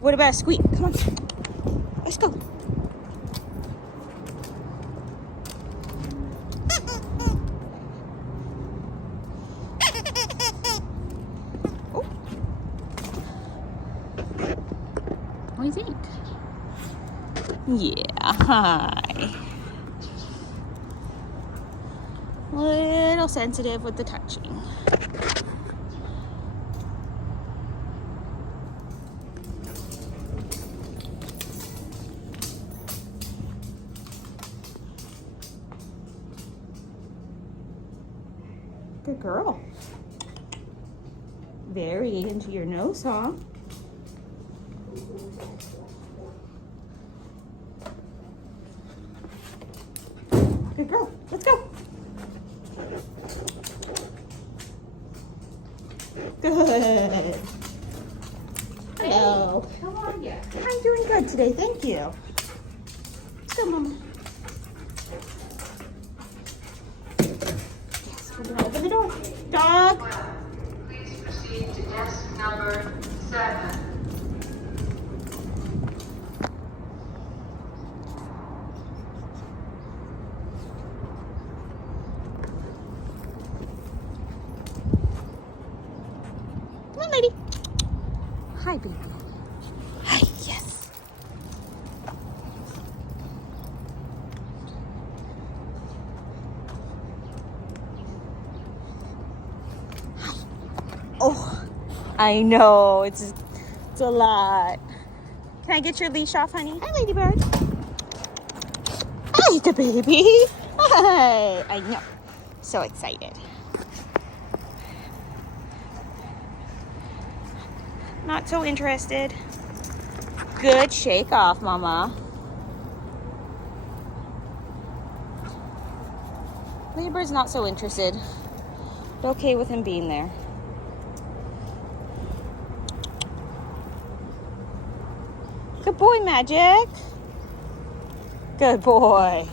What about a squeak? Come on. Let's go. Oh. What do you think? Yeah, hi. Little sensitive with the touching. Good girl. Very into your nose, huh? Good girl. Let's go. Good. Hello. How are you? I'm doing good today, thank you. Let's go, Mama. Yes, we're gonna open the door. Dog. Please proceed to desk number 7. Come on, lady. Hi, baby. Hi, yes. Hi. Oh, I know. It's a lot. Can I get your leash off, honey? Hi, ladybird. Hi, the baby. Hi. I know. So excited. Not so interested. Good shake off, Mama. Ladybird's not so interested. But okay with him being there. Good boy, Magic. Good boy.